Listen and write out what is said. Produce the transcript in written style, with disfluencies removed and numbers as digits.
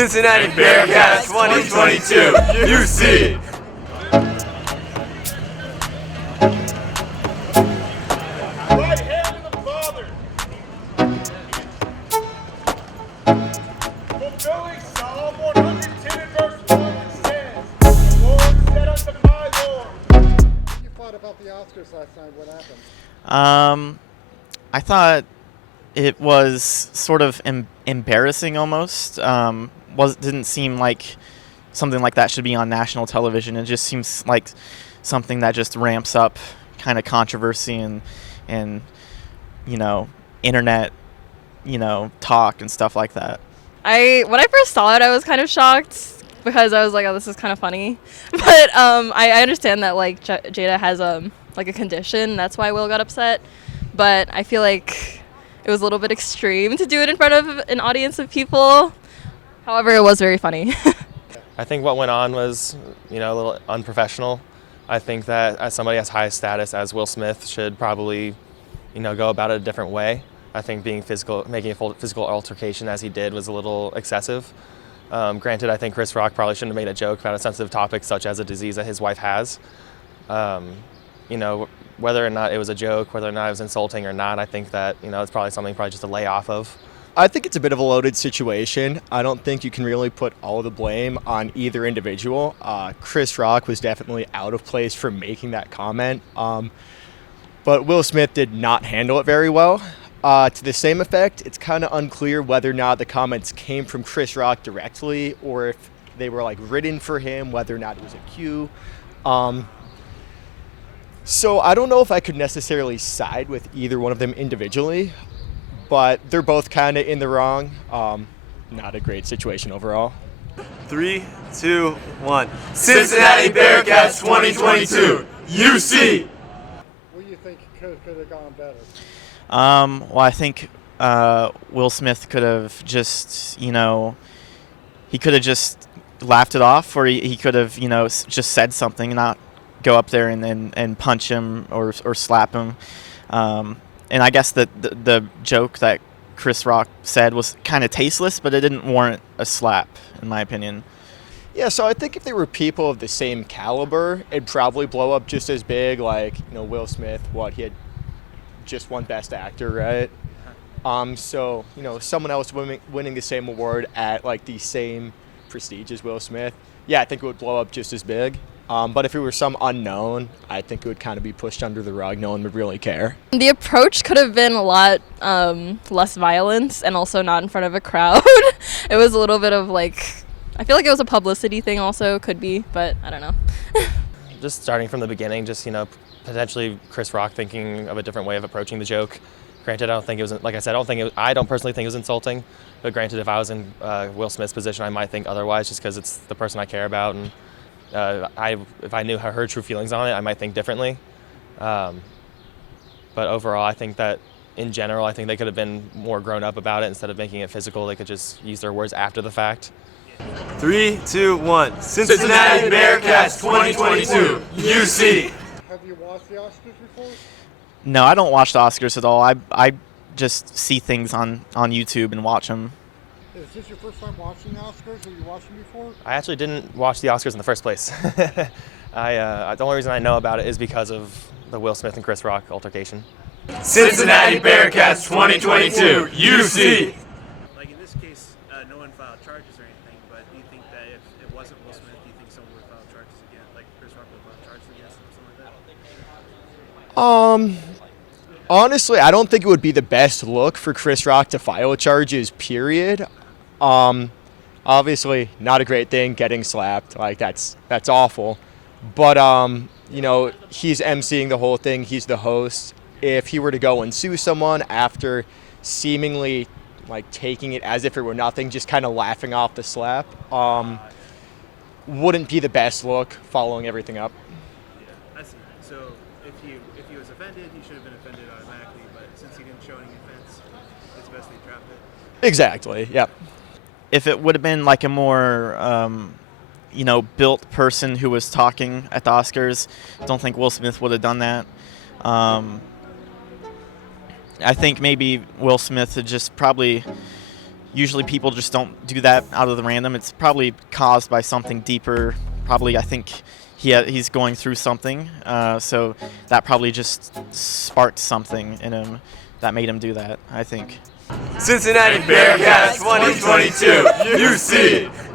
Cincinnati Bearcats 2022, UC. Right hand to the father. Fulfilling Psalm 110 and verse 1, it says, "The Lord said unto my Lord." What you thought about the Oscars last night? What happened? I thought it was sort of embarrassing almost. Didn't seem like something like that should be on national television. It just seems like something that just ramps up kind of controversy and internet talk and stuff like that. When I first saw it, I was kind of shocked because I was like, oh, this is kind of funny. But I understand that like Jada has like a condition. That's why Will got upset. But I feel like it was a little bit extreme to do it in front of an audience of people. However, it was very funny. I think what went on was, a little unprofessional. I think that as somebody as high status as Will Smith should probably, go about it a different way. I think making a full physical altercation as he did was a little excessive. Granted, I think Chris Rock probably shouldn't have made a joke about a sensitive topic such as a disease that his wife has. Whether or not it was a joke, whether or not it was insulting or not, I think that, it's probably something just to lay off of. I think it's a bit of a loaded situation. I don't think you can really put all the blame on either individual. Chris Rock was definitely out of place for making that comment, but Will Smith did not handle it very well. To the same effect, it's kind of unclear whether or not the comments came from Chris Rock directly or if they were written for him, whether or not it was a cue. So I don't know if I could necessarily side with either one of them individually, but they're both kind of in the wrong. Not a great situation overall. 3, 2, 1. Cincinnati Bearcats 2022, UC. What do you think could have gone better? Well, I think Will Smith could have just, he could have just laughed it off, or he could have, just said something, not go up there and punch him or slap him. And I guess the joke that Chris Rock said was kind of tasteless, but it didn't warrant a slap, in my opinion. Yeah, so I think if they were people of the same caliber, it'd probably blow up just as big. Will Smith, he had just won Best Actor, right? So, someone else winning the same award at the same prestige as Will Smith, yeah, I think it would blow up just as big. But if it were some unknown, I think it would kind of be pushed under the rug. No one would really care. The approach could have been a lot less violent and also not in front of a crowd. It was a little bit of I feel like it was a publicity thing also, could be, but I don't know. Just starting from the beginning, potentially Chris Rock thinking of a different way of approaching the joke. Granted, I don't think it was, like I said, I don't personally think it was insulting, but granted, if I was in Will Smith's position, I might think otherwise just because it's the person I care about, and if I knew her true feelings on it, I might think differently. But overall, I think that in general, I think they could have been more grown up about it. Instead of making it physical, they could just use their words after the fact. 3, 2, 1. Cincinnati Bearcats 2022, UC. Have you watched the Oscars before? No, I don't watch the Oscars at all. I just see things on YouTube and watch them. Is this your first time watching the Oscars? Have you watched them before? I actually didn't watch the Oscars in the first place. The only reason I know about it is because of the Will Smith and Chris Rock altercation. Cincinnati Bearcats 2022, UC. In this case, no one filed charges or anything, but do you think that if it wasn't Will Smith, do you think someone would file charges again, like Chris Rock would file charges against him or something like that? Honestly, I don't think it would be the best look for Chris Rock to file charges, period. Obviously not a great thing getting slapped. That's awful. But, he's emceeing the whole thing. He's the host. If he were to go and sue someone after seemingly taking it as if it were nothing, just kind of laughing off the slap, wouldn't be the best look following everything up. Yeah, I see. So if he was offended, he should have been offended automatically, but since he didn't show any offense, it's best they dropped it. Exactly, yep. If it would have been a more, built person who was talking at the Oscars, I don't think Will Smith would have done that. I think maybe Will Smith had just probably usually people just don't do that out of the random. It's probably caused by something deeper. Probably, I think he's going through something. So that probably just sparked something in him that made him do that, I think. Cincinnati Bearcats 2022 UC.